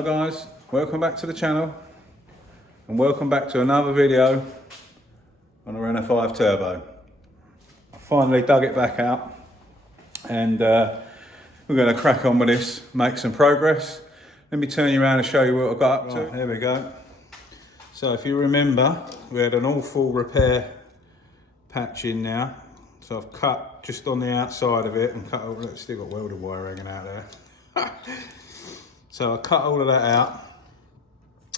Hi guys, welcome back to the channel and welcome back to another video on a Renault 5 Turbo. I finally dug it back out and we're going to crack on with this, make some progress. Let me turn you around and show you what I got up to. There we go. So if you remember, we had an awful repair patch in now. So I've cut just on the outside of it and cut all that, still got welded wire hanging out there. So I cut all of that out.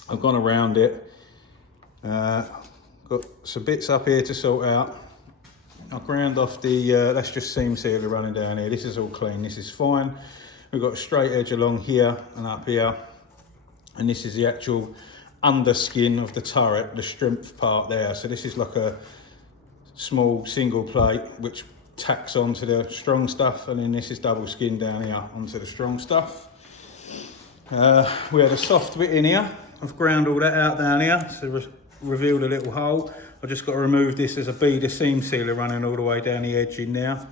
I've gone around it. Got some bits up here to sort out. I ground off the, that's just seam sealer running down here. This is all clean, this is fine. We've got a straight edge along here and up here. And this is the actual underskin of the turret, the strength part there. So this is like a small single plate which tacks onto the strong stuff, and then this is double skin down here onto the strong stuff. We had a soft bit in here. I've ground all that out down here, so revealed a little hole. I've just got to remove this. There's a beader seam sealer running all the way down the edge in there.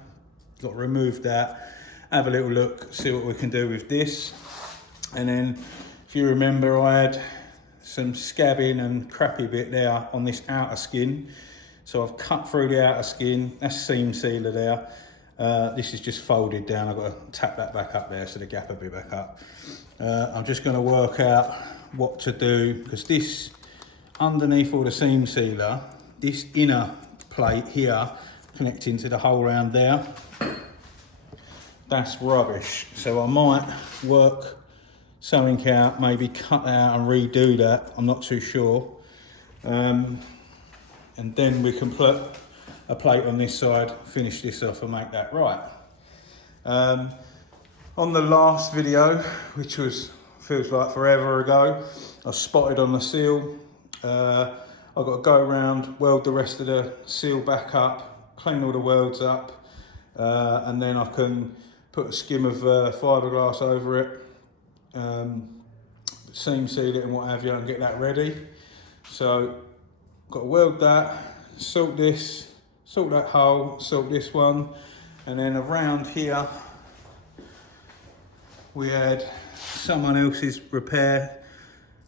Got to remove that, have a little look, see what we can do with this. And then if you remember, I had some scabbing and crappy bit there on this outer skin. So I've cut through the outer skin, that's seam sealer there. This is just folded down. I've got to tap that back up there so the gap will be back up. I'm just going to work out what to do, because this, underneath all the seam sealer, this inner plate here connecting to the hole around there, that's rubbish. So I might work something out, maybe cut out and redo that. I'm not too sure. And then we can put a plate on this side, finish this off and make that right. On the last video, which feels like forever ago, I spotted on the seal. I've got to go around, weld the rest of the seal back up, clean all the welds up, and then I can put a skim of fiberglass over it, seam seal it and what have you, and get that ready. So got to weld that, salt this, salt that hole, salt this one, and then around here we had someone else's repair,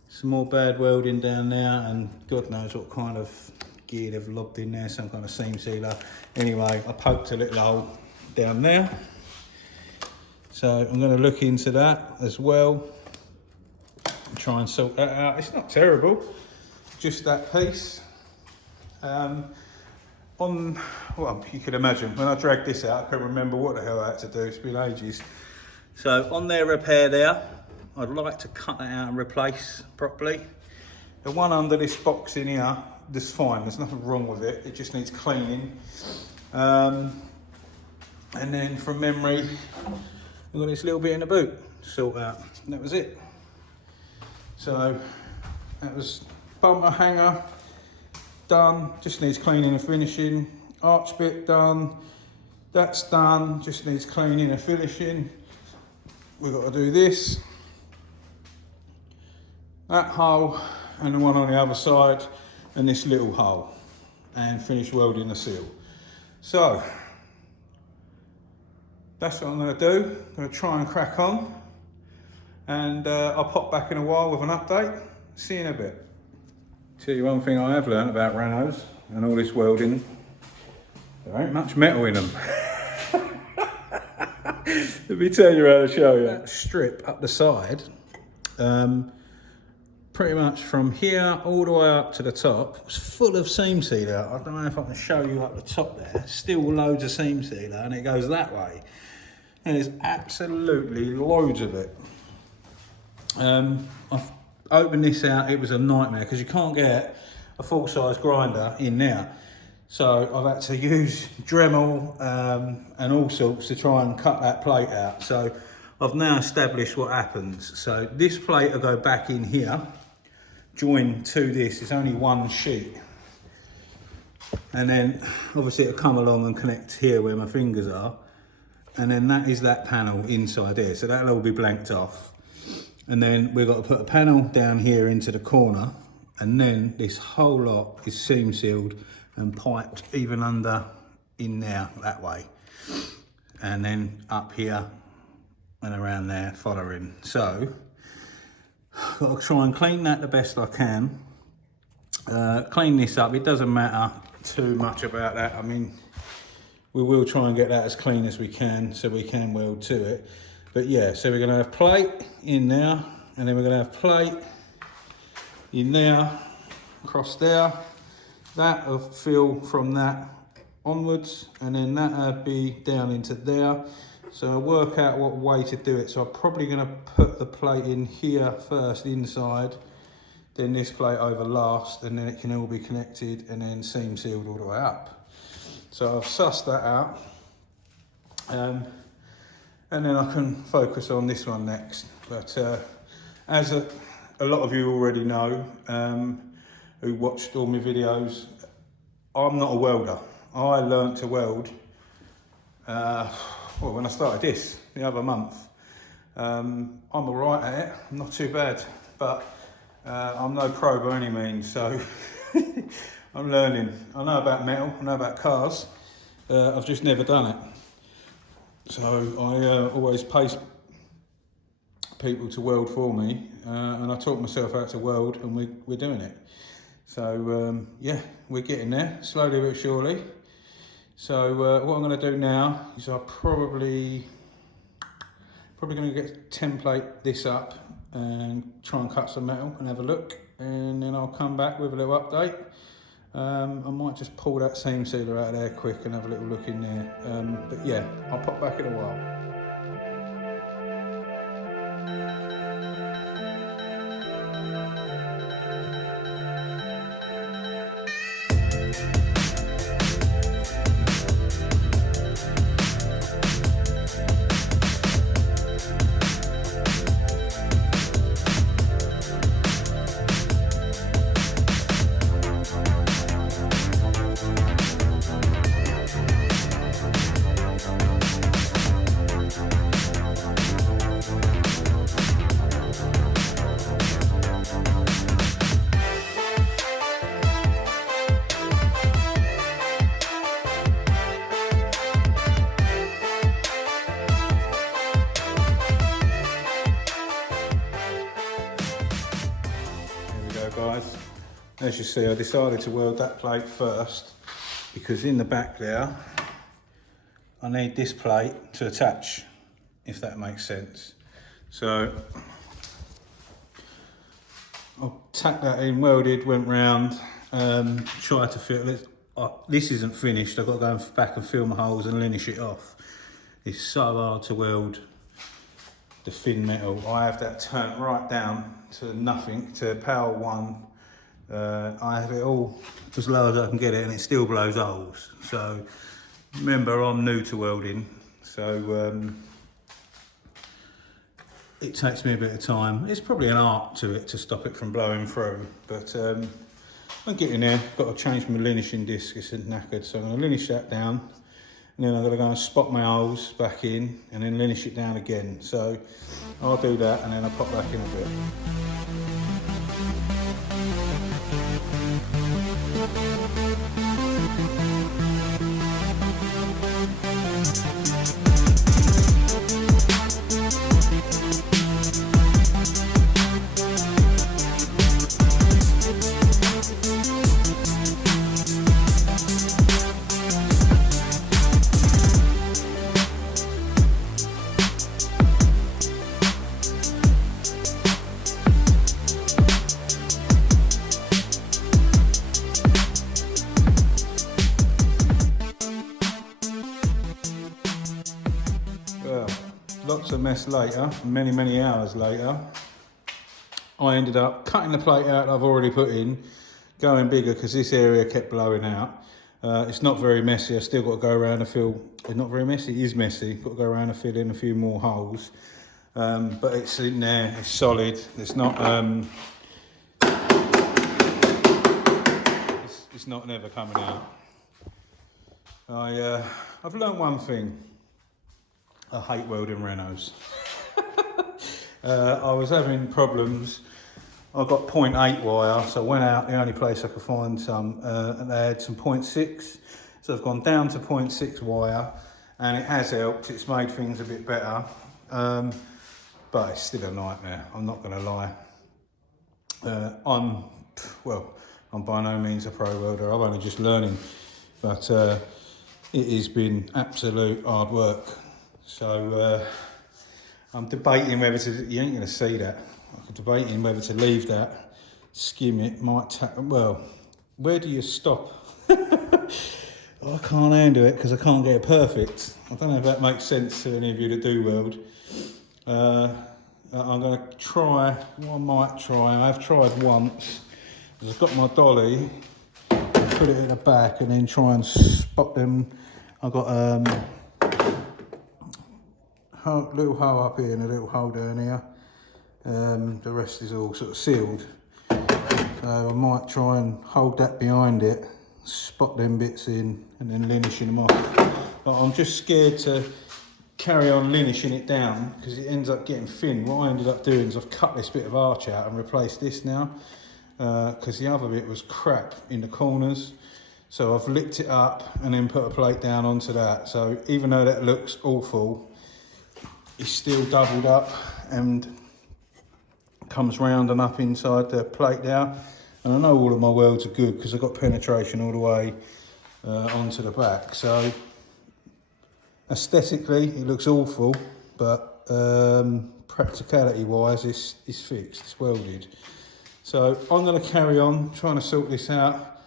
some more bad welding down there, and God knows what kind of gear they've lobbed in there, some kind of seam sealer. Anyway, I poked a little hole down there. So I'm going to look into that as well and try and sort that out. It's not terrible, just that piece. Well, you can imagine, when I dragged this out, I can't remember what the hell I had to do. It's been ages. So on their repair there, I'd like to cut that out and replace properly. The one under this box in here, that's fine. There's nothing wrong with it. It just needs cleaning. And then from memory, we've got this little bit in the boot to sort out. And that was it. So that was bumper hanger done, just needs cleaning and finishing. Arch bit done, that's done, just needs cleaning and finishing. We've got to do this, that hole, and the one on the other side, and this little hole, and finish welding the seal. So that's what I'm going to do. I'm going to try and crack on, and I'll pop back in a while with an update. See you in a bit. Tell you one thing I have learned about Renaults and all this welding, there ain't much metal in them. Let me tell you how to show you. That strip up the side, pretty much from here all the way up to the top, was full of seam sealer. I don't know if I can show you up the top there, still loads of seam sealer, and it goes that way. And there's absolutely loads of it. I've opened this out, it was a nightmare because you can't get a full-size grinder in there. So I've had to use Dremel and all sorts to try and cut that plate out. So I've now established what happens. So this plate will go back in here, join to this, it's only one sheet. And then obviously it'll come along and connect here where my fingers are. And then that is that panel inside here. So that'll all be blanked off. And then we've got to put a panel down here into the corner, and then this whole lot is seam sealed and piped even under in there that way, and then up here and around there following. So got to try and clean that the best I can. Clean this up. It doesn't matter too much about that. I mean, we will try and get that as clean as we can so we can weld to it. But yeah, so we're going to have plate in there, and then we're going to have plate in there, across there. That'll fill from that onwards, and then that'll be down into there. So I'll work out what way to do it. So I'm probably going to put the plate in here first, inside, then this plate over last, and then it can all be connected and then seam sealed all the way up. So I've sussed that out. And then I can focus on this one next. But as a lot of you already know, who watched all my videos, I'm not a welder. I learnt to weld when I started this the other month. I'm all right at it, I'm not too bad, but I'm no pro by any means, so I'm learning. I know about metal, I know about cars, I've just never done it. So I always pay people to weld for me, and I taught myself how to weld, and we're doing it. So yeah, we're getting there, slowly but surely. So what I'm going to do now is I'm probably going to get template this up and try and cut some metal and have a look, and then I'll come back with a little update. I might just pull that seam sealer out of there quick and have a little look in there. But yeah, I'll pop back in a while. Guys, as you see, I decided to weld that plate first because in the back there I need this plate to attach, if that makes sense. So I'll tack that in, welded, went round, tried to fill it. This isn't finished, I've got to go back and fill my holes and linish it off. It's so hard to weld the thin metal. I have that turned right down to nothing, to power 1. I have it all as low as I can get it, and it still blows holes. So remember, I'm new to welding, so it takes me a bit of time. It's probably an art to it to stop it from blowing through, but I'm getting there. Got to change my linishing disc, it's knackered, so I'm going to linish that down, and then I'm going to go and spot my holes back in and then linish it down again. So I'll do that and then I'll pop back in a bit. Lots of mess later, many hours later, I ended up cutting the plate out I've already put in, going bigger because this area kept blowing out. It's not very messy, I've still got to go around and fill, it's not very messy, it is messy, got to go around and fill in a few more holes. But it's in there, it's solid, it's not, it's not never coming out. I've learned one thing. I hate welding Renaults. I was having problems. I got 0.8 wire, so I went out, the only place I could find some, and they had some 0.6. So I've gone down to 0.6 wire, and it has helped. It's made things a bit better, but it's still a nightmare, I'm not gonna lie. I'm by no means a pro welder. I'm only just learning, but it has been absolute hard work. So I'm debating whether to. You ain't going to see that. I'm debating whether to leave that, skim it. Well, where do you stop? I can't handle it because I can't get it perfect. I don't know if that makes sense to any of you that do weld. I'm going to try. What I might try. I have tried once. I've got my dolly, put it in the back, and then try and spot them. I've got a little hole up here and a little hole down here. The rest is all sort of sealed. So I might try and hold that behind it, spot them bits in, and then linishing them off. But I'm just scared to carry on linishing it down because it ends up getting thin. What I ended up doing is I've cut this bit of arch out and replaced this now because the other bit was crap in the corners. So I've licked it up and then put a plate down onto that. So even though that looks awful, it's still doubled up and comes round and up inside the plate now. And I know all of my welds are good because I've got penetration all the way onto the back. So aesthetically it looks awful, but practicality wise it's fixed, it's welded. So I'm going to carry on trying to sort this out.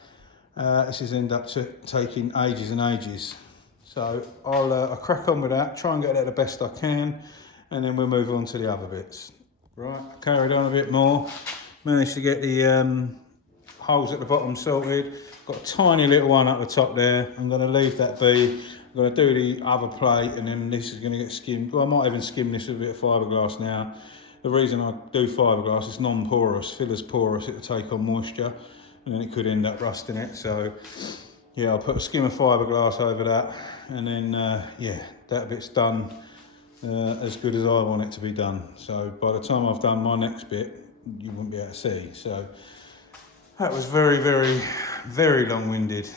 This has ended up taking ages and ages. So I'll crack on with that, try and get that the best I can, and then we'll move on to the other bits. Right, carried on a bit more, managed to get the holes at the bottom sorted. Got a tiny little one at the top there. I'm going to leave that be. I'm going to do the other plate, and then this is going to get skimmed. Well, I might even skim this with a bit of fiberglass now. The reason I do fiberglass, it's non-porous. Filler's porous, it'll take on moisture, and then it could end up rusting it. So yeah, I'll put a skim of fiberglass over that, and then yeah, that bit's done as good as I want it to be done. So by the time I've done my next bit, you wouldn't be able to see. So that was very, very, very long-winded.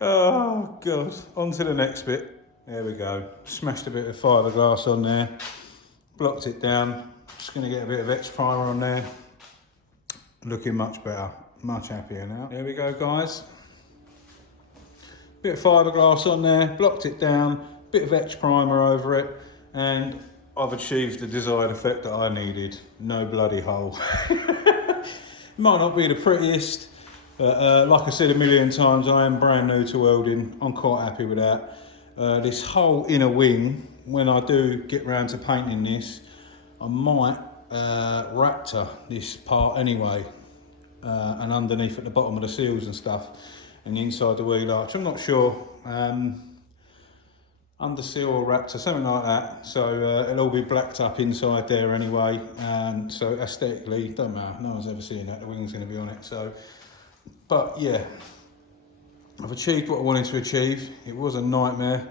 Oh God, on to the next bit. There we go. Smashed a bit of fiberglass on there, blocked it down. Just going to get a bit of X primer on there. Looking much better, much happier now. There we go, guys. Bit of fiberglass on there, blocked it down, bit of etch primer over it, and I've achieved the desired effect that I needed. No bloody hole. Might not be the prettiest, but like I said a million times, I am brand new to welding. I'm quite happy with that. This whole inner wing, when I do get round to painting this, I might Raptor this part anyway, and underneath at the bottom of the seals and stuff, and inside the wheel arch. I'm not sure. Under seal or Raptor, something like that. So it'll all be blacked up inside there anyway, and so aesthetically, don't matter. No one's ever seen that. The wing's going to be on it. So, but yeah, I've achieved what I wanted to achieve. It was a nightmare,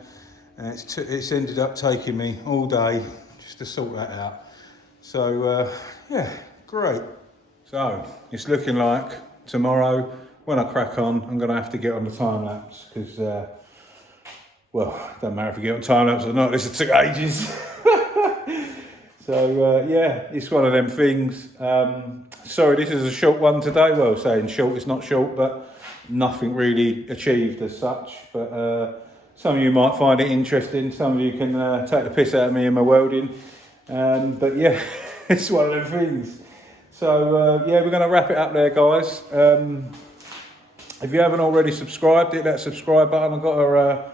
and it's ended up taking me all day just to sort that out. So yeah, great. So it's looking like tomorrow when I crack on, I'm going to have to get on the time lapse because. Well, doesn't matter if you get on time lapse or not, this took ages. So yeah, it's one of them things. Sorry, this is a short one today. Well, saying short, it's not short, but nothing really achieved as such. But some of you might find it interesting. Some of you can take the piss out of me in my welding. But yeah, it's one of them things. So yeah, we're going to wrap it up there, guys. If you haven't already subscribed, hit that subscribe button. I've got a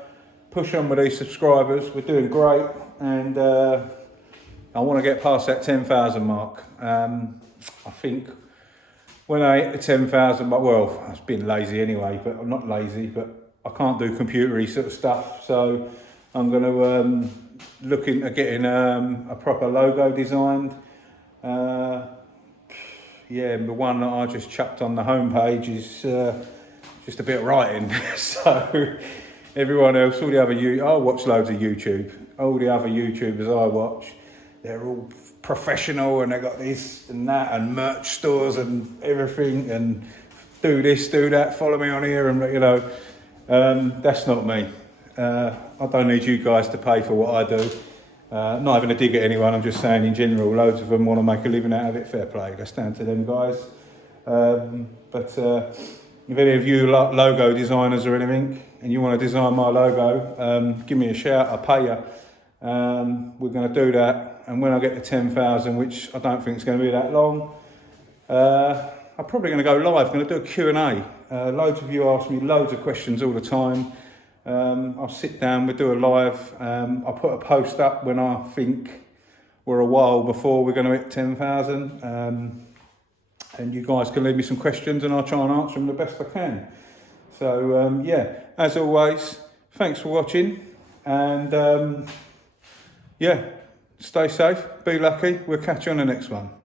push on with these subscribers. We're doing great, and I want to get past that 10,000 mark. I think when I hit the 10,000 mark, well, I've been lazy anyway, but I'm not lazy, but I can't do computery sort of stuff. So I'm going to look into getting a proper logo designed. Yeah, the one that I just chucked on the homepage is just a bit of writing. So everyone else, all the other I watch loads of YouTube. All the other YouTubers I watch, they're all professional and they got this and that and merch stores and everything and do this, do that, follow me on here, and you know, that's not me. I don't need you guys to pay for what I do. Not having a dig at anyone, I'm just saying in general, loads of them want to make a living out of it, fair play, that's down to them guys. If any of you logo designers or anything, and you want to design my logo, give me a shout, I'll pay you. We're going to do that, and when I get to 10,000, which I don't think is going to be that long, I'm probably going to go live. I'm going to do a Q&A. Loads of you ask me loads of questions all the time. I'll sit down, we'll do a live. I'll put a post up when I think we're a while before we're going to hit 10,000. And you guys can leave me some questions and I'll try and answer them the best I can. So, yeah, as always, thanks for watching. And, yeah, stay safe, be lucky. We'll catch you on the next one.